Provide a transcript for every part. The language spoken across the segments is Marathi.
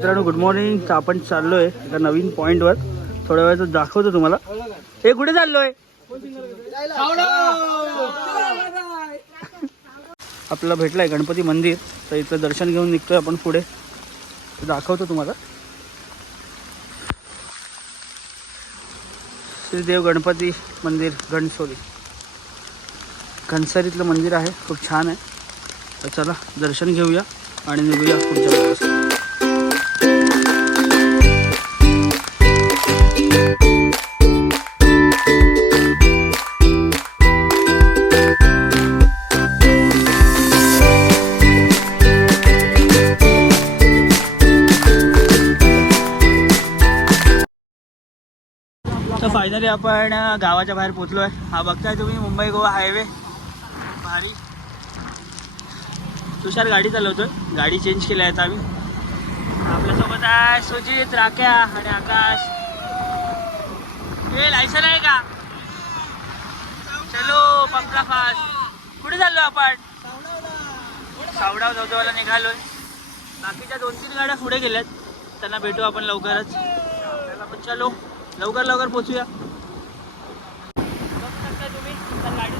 मित्रांनो गुड मॉर्निंग तर आपण चाललोय एका नवीन पॉईंटवर थोड्या वेळ दाखवतो तुम्हाला. हे कुठे चाललोय? आपल्याला भेटलाय गणपती मंदिर. तर इथलं दर्शन घेऊन निघतोय आपण पुढे. दाखवतो तुम्हाला. श्रीदेव गणपती मंदिर घणसोली घनसरीतलं मंदिर आहे. खूप छान आहे. तर चला दर्शन घेऊया आणि निघूया पुढच्या फायनली आपण गावाच्या बाहेर पोचलो आहे हा बघताय तुम्ही मुंबई गोवा हायवे. भारी. तुषार गाडी चालवतोय. गाडी चेंज केली आहेत आम्ही. आपल्यासोबत आहे सुजित राख्या आणि आकाश. हे लायसन आहे का? चलो पंखा फास्ट कुठे चाललो आपण? सावडाव धबधब्याला निघालोय. बाकीच्या दोन तीन गाड्या पुढे गेल्यात. त्यांना भेटू आपण लवकरच. पण चलो. लवकर लवकर पोचूया. बघू शकता तुम्ही गाडी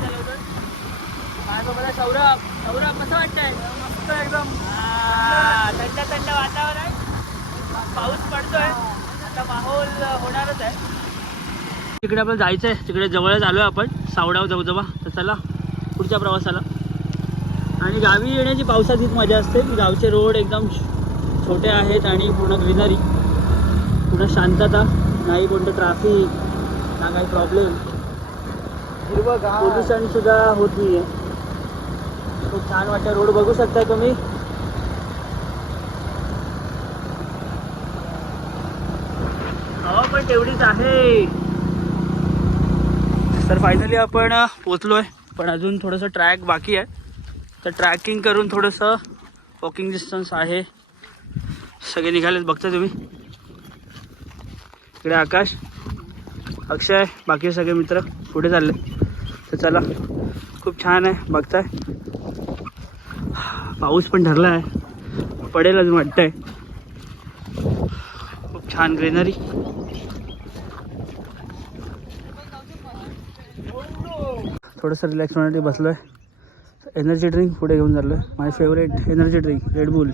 सौरभ. सौरभ कसं वाटतंय? मस्त एकदम. थंड थंड वातावरण आहे. पाऊस पडतोय. आता माहोल होणारच आहे. तिकडे आपल्याला जायचं आहे तिकडे जवळच आलो आहे आपण. सावडाव धबधबा तर चला पुढच्या प्रवासाला. आणि गावी येण्याची पावसात हीच मजा असते. की गावचे रोड एकदम छोटे आहेत आणि पूर्ण ग्रीनरी पूर्ण शांतता. नाही कोणतं ट्रॅफिक ना काही प्रॉब्लेम पोल्युशन सुद्धा होत नाही आहे खूप छान वाटतं रोड बघू शकता तुम्ही? हवा पण तेवढीच आहे. तर फायनली आपण पोचलोय पण अजून थोडंसं ट्रॅक बाकी आहे. तर ट्रॅकिंग करून थोडंसं वॉकिंग डिस्टन्स आहे. सगळे निघालेत बघता तुम्ही. इकडे आकाश अक्षय बाकी सगळे मित्र पुढे चालले. तर चला खूप छान आहे बघताय. पाऊस पण ठरला आहे पडेल अजून वाटतंय. खूप छान ग्रीनरी. थोडंसं रिलॅक्स होण्यासाठी बसलो आहे एनर्जी ड्रिंक पुढे घेऊन चाललो आहे माझी फेवरेट एनर्जी ड्रिंक रेडबुल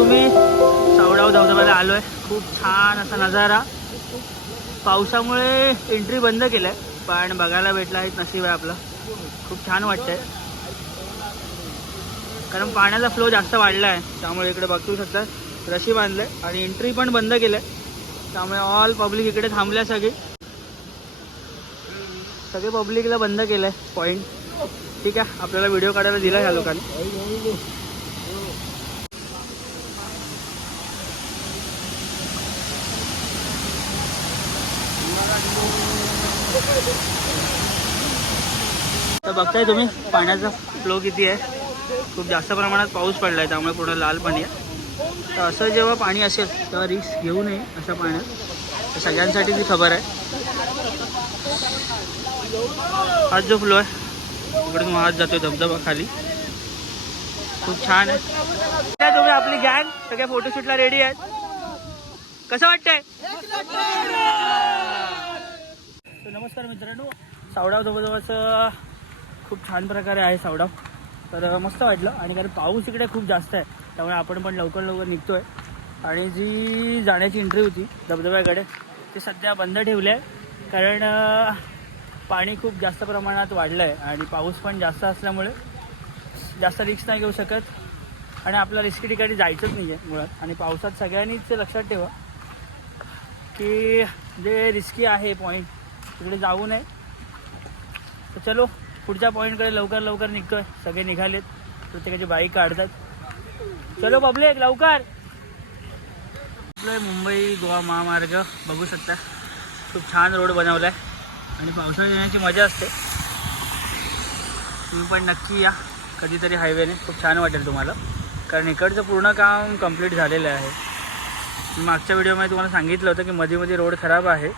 तुम्ही? सावडाव धबधब्याला आलो आहे खूप छान असा नजारा. पावसामुळे एंट्री बंद केलं आहे पण बघायला भेटला आहे नशीब आहे आपला. खूप छान वाटतंय. कारण पाण्याचा फ्लो जास्त वाढला आहे त्यामुळे इकडे बघू शकता. रशी बांधलं आहे आणि एंट्री पण बंद केलं आहे त्यामुळे ऑल पब्लिक इकडे थांबल्या सगळी. सगळे पब्लिकला बंद केलं आहे पॉईंट ठीक आहे आपल्याला व्हिडिओ काढायला दिला ह्या लोकांनी. तर बघताय तुम्ही पाण्याचा फ्लो किती आहे? खूप जास्त प्रमाणात पाऊस पडला आहे त्यामुळे पूर्ण लाल पाणी आहे. तर असं जेव्हा पाणी असेल तेव्हा रिस्क घेऊ नये अशा पाण्यात. तर सगळ्यांसाठी ती खबर आहे. हाच जो फ्लो आहे इकडून वाहत जातोय धबधबा खाली. खूप छान आहे. काय तुम्ही आपली गॅंग सगळ्या फोटोशूटला रेडी आहेत. कसं वाटतंय? नमस्कार मित्रांनो. सावडाव धबधबाचं खूप छान प्रकारे आहे सावडाव. तर मस्त वाटलं. आणि कारण पाऊस इकडे खूप जास्त आहे त्यामुळे आपण पण लवकर लवकर निघतो आहे आणि जी जाण्याची एंट्री होती धबधब्याकडे ते सध्या बंद ठेवली आहे. कारण पाणी खूप जास्त प्रमाणात वाढलं आहे आणि पाऊस पण जास्त असल्यामुळे जास्त रिक्स नाही घेऊ शकत. आणि आपल्या रिस्की ठिकाणी जायचंच नाही आहे मुळात. आणि पावसात सगळ्यांनीच लक्षात ठेवा की जे रिस्की आहे पॉईंट तिकडे जाऊ नये. तर चलो पुढच्या पॉईंटकडे लवकर लवकर निघतोय. सगळे निघालेत. प्रत्येकाची बाईक काढतात. चलो पब्लिक लवकर. मुंबई गोवा महामार्ग. बघू शकता. खूप छान रोड बनवला आहे आणि पावसाळ्यात येण्याची मजा असते. तुम्ही पण नक्की या. कधीतरी हायवेने खूप छान वाटेल तुम्हाला. कारण इकडचं पूर्ण काम कंप्लीट झालेलं आहे. मागच्या व्हिडिओमध्ये तुम्हाला सांगितलं होतं की मध्ये मध्ये रोड खराब आहे.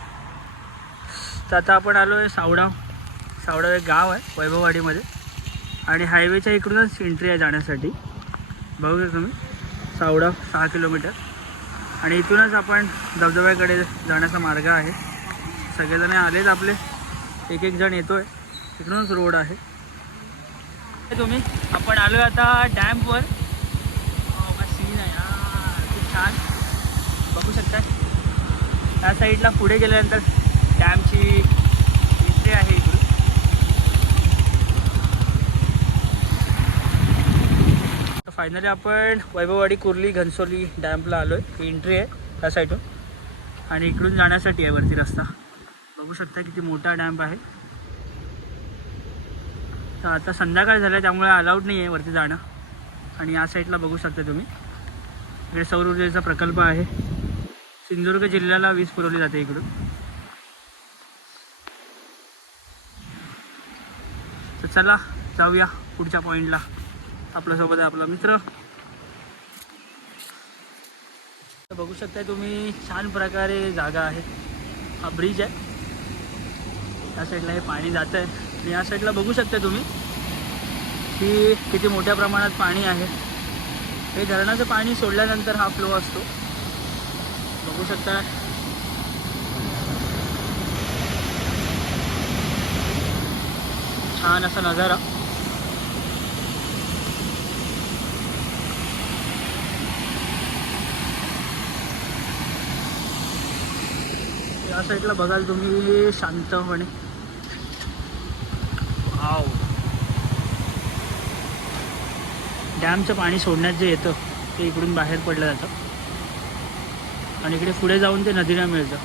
तर आता आपण आलो आहे सावडाव सावडाव एक गाव आहे वैभववाडीमध्ये. आणि हायवेच्या इकडूनच एंट्री आहे जाण्यासाठी. बघू तुम्ही. सावडाव सहा किलोमीटर आणि इथूनच आपण धबधब्याकडे जाण्याचा मार्ग आहे. सगळेजण आलेच आपले. एक एक जण आहे तिकडूनच रोड आहे. तुम्ही. आपण आलो आहे आता डॅमवर सीन आहे. हा खूप छान. बघू शकता त्या साईडला पुढे गेल्यानंतर डॅमची हिस्ट्री आहे इकडून फायनली आपण वैभववाडी कुर्ली घनसोली डॅमला आलो आहे एंट्री आहे त्या साईडून आणि इकडून जाण्यासाठी आहे वरती रस्ता. बघू शकता किती मोठा डॅम्प आहे. तर आता संध्याकाळ झालं आहे त्यामुळे अलाउड नाही आहे वरती जाणं. आणि या साईडला बघू शकता तुम्ही. इकडे सौर ऊर्जेचा प्रकल्प आहे. सिंधुदुर्ग जिल्ह्याला वीज पुरवली जाते इकडून. तर चला जाऊया पुढच्या पॉईंटला आपल्यासोबत आहे आपला मित्र. तर बघू शकताय तुम्ही छान प्रकारे जागा आहे. हा ब्रिज आहे. त्या साईडला हे पाणी जातं आहे आणि या साईडला बघू शकता तुम्ही की किती मोठ्या प्रमाणात पाणी आहे. हे धरणाचं पाणी सोडल्यानंतर हा फ्लो असतो. बघू शकता छान असा नजारा. या साईडला बघाल तुम्ही शांतपणे वाव. डॅमचं पाणी सोडण्यात जे येतं ते इकडून बाहेर पडलं जातं. आणि इकडे पुढे जाऊन ते नदीला मिळतं.